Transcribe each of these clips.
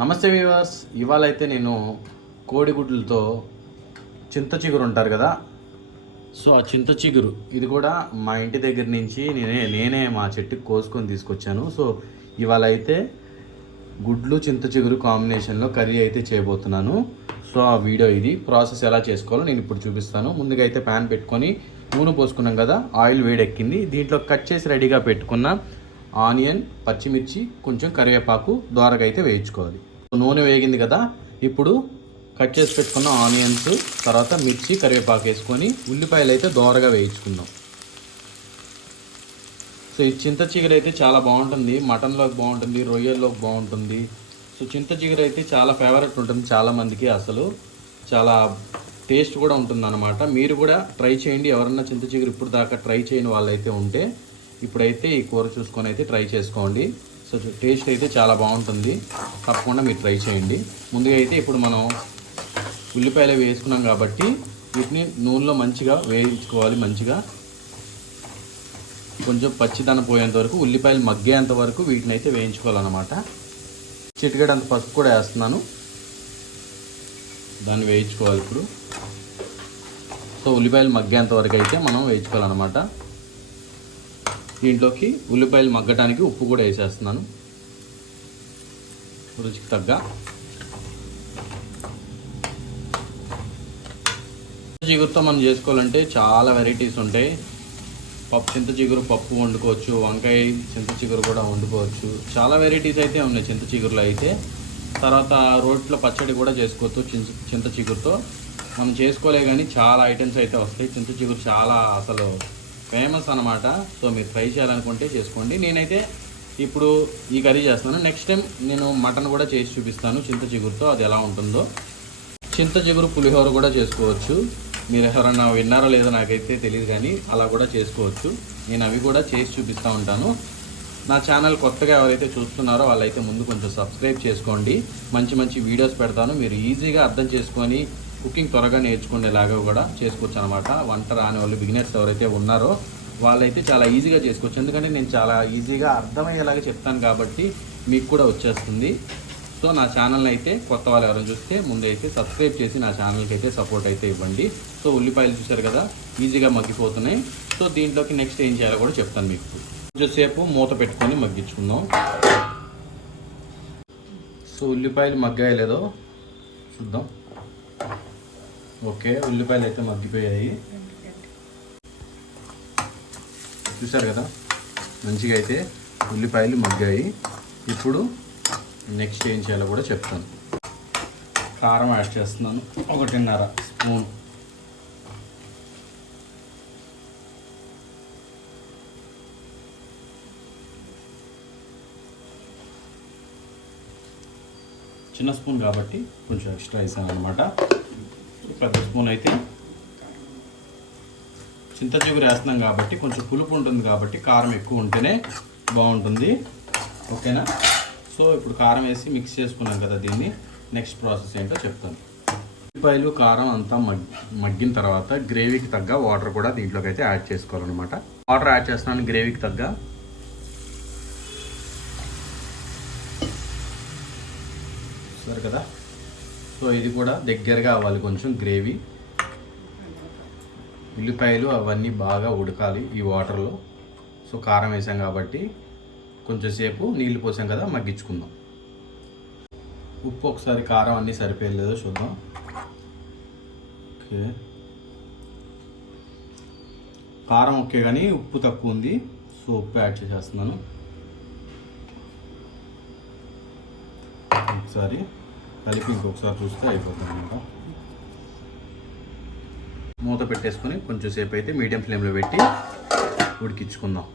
నమస్తే వ్యూవర్స్, ఇవాళ అయితే నేను కోడిగుడ్లతో చింత చిగురు ఉంటారు కదా. సో ఆ చింత చిగురు ఇది కూడా మా ఇంటి దగ్గర నుంచి నేనే మా చెట్టుకి కోసుకొని తీసుకొచ్చాను. సో ఇవాళ అయితే గుడ్లు చింత చిగురు కాంబినేషన్లో కర్రీ అయితే చేయబోతున్నాను. సో ఆ వీడియో ఇది ప్రాసెస్ ఎలా చేసుకోవాలో నేను ఇప్పుడు చూపిస్తాను. ముందుగా అయితే ప్యాన్ పెట్టుకొని నూనె పోసుకున్నాం కదా, ఆయిల్ వేడెక్కింది. దీంట్లో కట్ చేసి రెడీగా పెట్టుకున్న ఆనియన్, పచ్చిమిర్చి, కొంచెం కరివేపాకు దోరగా అయితే వేయించుకోవాలి. నూనె వేగింది కదా, ఇప్పుడు కట్ చేసి పెట్టుకున్న ఆనియన్స్, తర్వాత మిర్చి, కరివేపాకు వేసుకొని ఉల్లిపాయలు అయితే దోరగా వేయించుకుందాం. సో ఈ చింత చిగురు అయితే చాలా బాగుంటుంది, మటన్లోకి బాగుంటుంది, రొయ్యల్లోకి బాగుంటుంది. సో చింత చిగురు అయితే చాలా ఫేవరెట్ ఉంటుంది చాలామందికి, అసలు చాలా టేస్ట్ కూడా ఉంటుంది అన్నమాట. మీరు కూడా ట్రై చేయండి. ఎవరన్నా చింత చిగురు ఇప్పుడు దాకా ట్రై చేయని వాళ్ళైతే ఉంటే ఇప్పుడైతే ఈ కూర చూసుకొని అయితే ట్రై చేసుకోండి. సో టేస్ట్ అయితే చాలా బాగుంటుంది, తప్పకుండా మీరు ట్రై చేయండి. ముందుగా అయితే ఇప్పుడు మనం ఉల్లిపాయలు వేసుకున్నాం కాబట్టి వీటిని నూనెలో మంచిగా వేయించుకోవాలి. మంచిగా కొంచెం పచ్చిదనం పోయేంత వరకు, ఉల్లిపాయలు మగ్గేంత వరకు వీటిని అయితే వేయించుకోవాలన్నమాట. చిటికెడంత పసుపు కూడా వేస్తున్నాను, దాన్ని వేయించుకోవాలి ఇప్పుడు. సో ఉల్లిపాయలు మగ్గేంత వరకు అయితే మనం వేయించుకోవాలన్నమాట. దీంట్లోకి ఉల్లిపాయలు మగ్గటానికి ఉప్పు కూడా వేసేస్తున్నాను, రుచికి తగ్గ. చిగురుతో మనం చేసుకోవాలంటే చాలా వెరైటీస్ ఉంటాయి. చింత చిగురు పప్పు వండుకోవచ్చు, వంకాయ చింత చిగురు కూడా వండుకోవచ్చు. చాలా వెరైటీస్ అయితే ఉన్నాయి చింత చిగురులో అయితే. తర్వాత రోట్లో పచ్చడి కూడా చేసుకోవచ్చు చింత చిగురుతో. మనం చేసుకోలే కానీ చాలా ఐటమ్స్ అయితే వస్తాయి. చింత చిగురు చాలా అసలు ఫేమస్ అనమాట. సో మీరు ట్రై చేయాలనుకుంటే చేసుకోండి. నేనైతే ఇప్పుడు ఈ కర్రీ చేస్తాను. నెక్స్ట్ టైం నేను మటన్ కూడా చేసి చూపిస్తాను చింత చిగురుతో, అది ఎలా ఉంటుందో. చింత చిగురు పులిహోర కూడా చేసుకోవచ్చు. మీరు ఎవరన్నా విన్నారో లేదో నాకైతే తెలియదు, కానీ అలా కూడా చేసుకోవచ్చు. నేను అవి కూడా చేసి చూపిస్తూ ఉంటాను. నా ఛానల్ కొత్తగా ఎవరైతే చూస్తున్నారో వాళ్ళైతే ముందు కొంచెం సబ్స్క్రైబ్ చేసుకోండి. మంచి మంచి వీడియోస్ పెడతాను, మీరు ఈజీగా అర్థం చేసుకొని కుకింగ్ త్వరగా నేర్చుకునేలాగా కూడా చేసుకోవచ్చు అనమాట. వంట రాని వాళ్ళు, బిగినర్స్ ఎవరైతే ఉన్నారో వాళ్ళైతే చాలా ఈజీగా చేసుకోవచ్చు. ఎందుకంటే నేను చాలా ఈజీగా అర్థమయ్యేలాగా చెప్తాను కాబట్టి మీకు కూడా వచ్చేస్తుంది. సో నా ఛానల్ని అయితే కొత్త వాళ్ళు ఎవరైనా చూస్తే ముందు అయితే సబ్స్క్రైబ్ చేసి నా ఛానల్కి అయితే సపోర్ట్ అయితే ఇవ్వండి. సో ఉల్లిపాయలు చూసారు కదా, ఈజీగా మగ్గిపోతున్నాయి. సో దీంట్లోకి నెక్స్ట్ ఏం చేయాలో కూడా చెప్తాను మీకు. కొంచెంసేపు మూత పెట్టుకొని మగ్గించుకుందాం. సో ఉల్లిపాయలు మగ్గాయో లేదో చూద్దాం. ఓకే, ఉల్లిపాయలు అయితే మగ్గిపోయాయి చూసారు కదా, మంచిగా అయితే ఉల్లిపాయలు మగ్గాయి. ఇప్పుడు నెక్స్ట్ ఏం చేయాలో కూడా చెప్తాను. కారం యాడ్ చేస్తున్నాను, 1.5 స్పూన్. చిన్న స్పూన్ కాబట్టి కొంచెం ఎక్స్ట్రా వేసాను అనమాట. పెద్ద స్పూన్ అయితే చింత చిగురు వేస్తున్నాం కాబట్టి కొంచెం పులుపు ఉంటుంది కాబట్టి కారం ఎక్కువ ఉంటేనే బాగుంటుంది. ఓకేనా? సో ఇప్పుడు కారం వేసి మిక్స్ చేసుకున్నాం కదా, దీన్ని నెక్స్ట్ ప్రాసెస్ ఏంటో చెప్తాను. ఉల్లిపాయలు కారం అంతా మగ్గిన తర్వాత గ్రేవీకి తగ్గ వాటర్ కూడా దీంట్లోకి అయితే యాడ్ చేసుకోవాలన్నమాట. వాటర్ యాడ్ చేస్తున్నాను గ్రేవీకి తగ్గ. సరే కదా, సో ఇది కూడా దగ్గరగా అవ్వాలి కొంచెం గ్రేవీ. ఉల్లిపాయలు అవన్నీ బాగా ఉడకాలి ఈ వాటర్లో. సో కారం వేసాం కాబట్టి కొంచెం సేపు నీళ్ళు పోసాం కదా, మగ్గించుకుందాం. ఉప్పు ఒకసారి కారం అన్నీ సరిపోయలేదో చూద్దాం. ఓకే, కారం ఓకే కానీ ఉప్పు తక్కువ ఉంది. సో ఉప్పు యాడ్ చేసేస్తున్నాను. ఒకసారి కలిపి ఇంకొకసారి చూస్తే అయిపోతుంది అనమాట. మూత పెట్టేసుకొని కొంచెం సేపు అయితే మీడియం ఫ్లేమ్లో పెట్టి ఉడికించుకుందాం.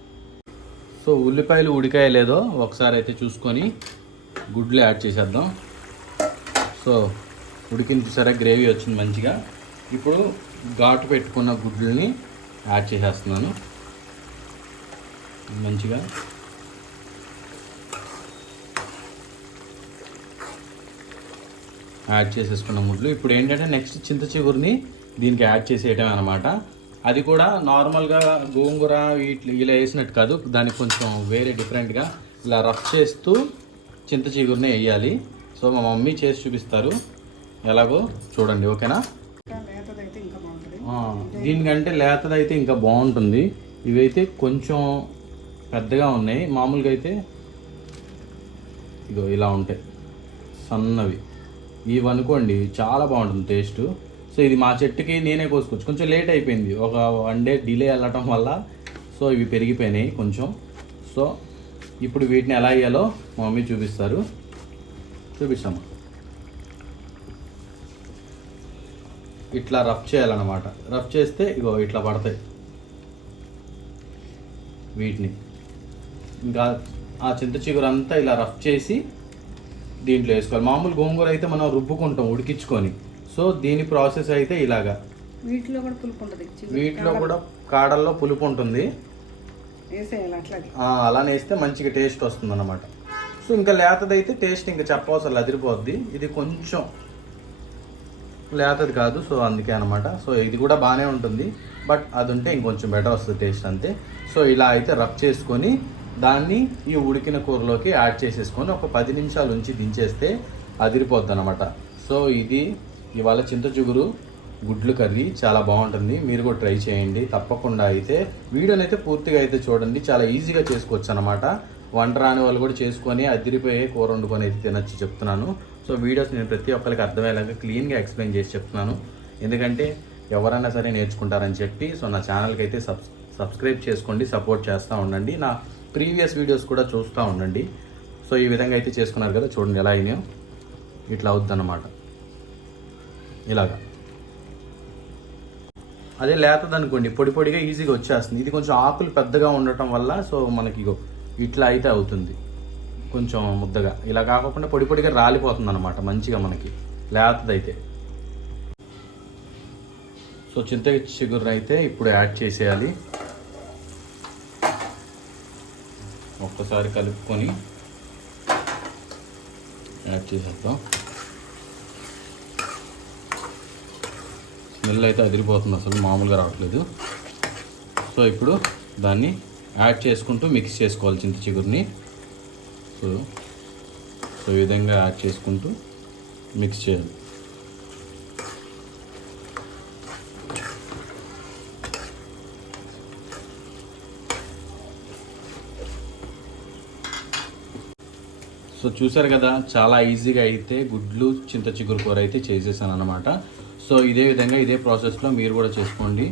సో ఉల్లిపాయలు ఉడికాయ లేదో ఒకసారి అయితే చూసుకొని గుడ్లు యాడ్ చేసేద్దాం. సో ఉడికింది చూసారా, గ్రేవీ వచ్చింది మంచిగా. ఇప్పుడు ఘాటు పెట్టుకున్న గుడ్లని యాడ్ చేసేస్తున్నాను మంచిగా. యాడ్ చేసేసుకున్న ముడ్లు. ఇప్పుడు ఏంటంటే నెక్స్ట్ చింత చిగురిని దీనికి యాడ్ చేసేయటం అనమాట. అది కూడా నార్మల్గా గోంగూర ఇలా వేసినట్టు కాదు, దానికి కొంచెం వేరే డిఫరెంట్గా ఇలా రఫ్ చేస్తూ చింత చిగురుని వేయాలి. సో మా మమ్మీ చేసి చూపిస్తారు ఎలాగో చూడండి, ఓకేనా? దీనికంటే లేతదైతే ఇంకా బాగుంటుంది. ఇవైతే కొంచెం పెద్దగా ఉన్నాయి, మామూలుగా అయితే ఇగో ఇలా ఉంటాయి సన్నవి. ఇవి అనుకోండి చాలా బాగుంటుంది టేస్ట్. సో ఇది మా చెట్టుకి నేనే కోసుకోవచ్చు, కొంచెం లేట్ అయిపోయింది, ఒక 1 డే డిలే వెళ్ళటం వల్ల. సో ఇవి పెరిగిపోయినాయి కొంచెం. సో ఇప్పుడు వీటిని ఎలా వేయాలో మా మమ్మీ చూపిస్తారు, చూపిస్తాము. ఇట్లా రఫ్ చేయాలన్నమాట. రఫ్ చేస్తే ఇగో ఇట్లా పడతాయి వీటిని. ఇంకా ఆ చింత చిగురు అంతా ఇలా రఫ్ చేసి దీంట్లో వేసుకోవాలి. మామూలు గోంగూర అయితే మనం రుబ్బుకుంటాం ఉడికించుకొని. సో దీని ప్రాసెస్ అయితే ఇలాగా. వీటిలో కూడా పులుపు ఉంటుంది, వీటిలో కూడా కాడల్లో పులుపు ఉంటుంది. అలానే వేస్తే మంచిగా టేస్ట్ వస్తుంది అన్నమాట. సో ఇంకా లేతదైతే టేస్ట్ ఇంకా చెప్పవసరం, అదిరిపోద్ది. ఇది కొంచెం లేతది కాదు, సో అందుకే అనమాట. సో ఇది కూడా బాగానే ఉంటుంది, బట్ అది ఉంటే ఇంకొంచెం బెటర్ వస్తుంది టేస్ట్ అంతే. సో ఇలా అయితే రబ్ చేసుకొని దాన్ని ఈ ఉడికిన కూరలోకి యాడ్ చేసేసుకొని ఒక 10 నిమిషాలు ఉంచి దించేస్తే అదిరిపోద్ది అనమాట. సో ఇది ఇవాళ చింత చిగురు గుడ్లు కర్రీ చాలా బాగుంటుంది. మీరు కూడా ట్రై చేయండి తప్పకుండా. అయితే వీడియోని అయితే పూర్తిగా అయితే చూడండి, చాలా ఈజీగా చేసుకోవచ్చు అనమాట. వంట రాని వాళ్ళు కూడా చేసుకొని అదిరిపోయే కూర వండుకొని అయితే తినచ్చు చెప్తున్నాను. సో వీడియోస్ నేను ప్రతి ఒక్కరికి అర్థమయ్యేలాగా క్లీన్గా ఎక్స్ప్లెయిన్ చేసి చెప్తున్నాను, ఎందుకంటే ఎవరైనా సరే నేర్చుకుంటారని చెప్పి. సో నా ఛానల్కి అయితే సబ్స్క్రైబ్ చేసుకోండి, సపోర్ట్ చేస్తూ ఉండండి. నా ప్రీవియస్ వీడియోస్ కూడా చూస్తూ ఉండండి. సో ఈ విధంగా అయితే చేసుకున్నారు కదా, చూడండి ఎలా అయినాయో. ఇట్లా అవుద్ది అన్నమాట, ఇలాగా. అదే లేతదనుకోండి పొడి పొడిగా ఈజీగా వచ్చేస్తుంది. ఇది కొంచెం ఆకులు పెద్దగా ఉండటం వల్ల సో మనకి ఇట్లా అయితే అవుతుంది, కొంచెం ముద్దగా. ఇలా కాకుండా పొడి పొడిగా రాలిపోతుంది అనమాట మంచిగా మనకి లేతదైతే. సో చింత చిగురు అయితే ఇప్పుడు యాడ్ చేసేయాలి. ఒక్కసారి కలుపుకొని యాడ్ చేసేద్దాం. స్మెల్ అయితే అదిరిపోతుంది, అసలు మామూలుగా రావట్లేదు. సో ఇప్పుడు దాన్ని యాడ్ చేసుకుంటూ మిక్స్ చేసుకోవాలి చింత చిగురిని. సో ఈ విధంగా యాడ్ చేసుకుంటూ మిక్స్ చేయాలి. సో చూసారు కదా, చాలా ఈజీగా అయితే గుడ్లు చింత చిగురు కూర అయితే చేసేసాను అనమాట. సో ఇదే విధంగా ఇదే ప్రాసెస్లో మీరు కూడా చేసుకోండి.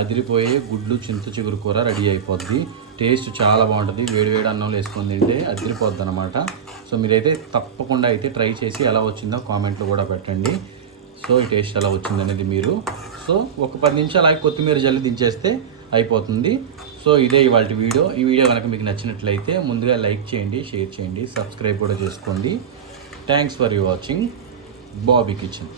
అదిరిపోయే గుడ్లు చింత చిగురు కూర రెడీ అయిపోద్ది. టేస్ట్ చాలా బాగుంటుంది, వేడివేడి అన్నంలో వేసుకొని తింటే అదిరిపోద్ది అనమాట. సో మీరైతే తప్పకుండా అయితే ట్రై చేసి ఎలా వచ్చిందో కామెంట్లో కూడా పెట్టండి. సో ఈ టేస్ట్ ఎలా వచ్చిందనేది మీరు. సో ఒక 10 నిమిషాలు ఆగి కొత్తిమీర జల్లి దించేస్తే అయిపోతుంది. సో ఇదే ఇవాళ వీడియో. ఈ వీడియో కనుక మీకు నచ్చినట్లయితే ముందుగా లైక్ చేయండి, షేర్ చేయండి, సబ్స్క్రైబ్ కూడా చేసుకోండి. Thanks for you watching Bobby kitchen.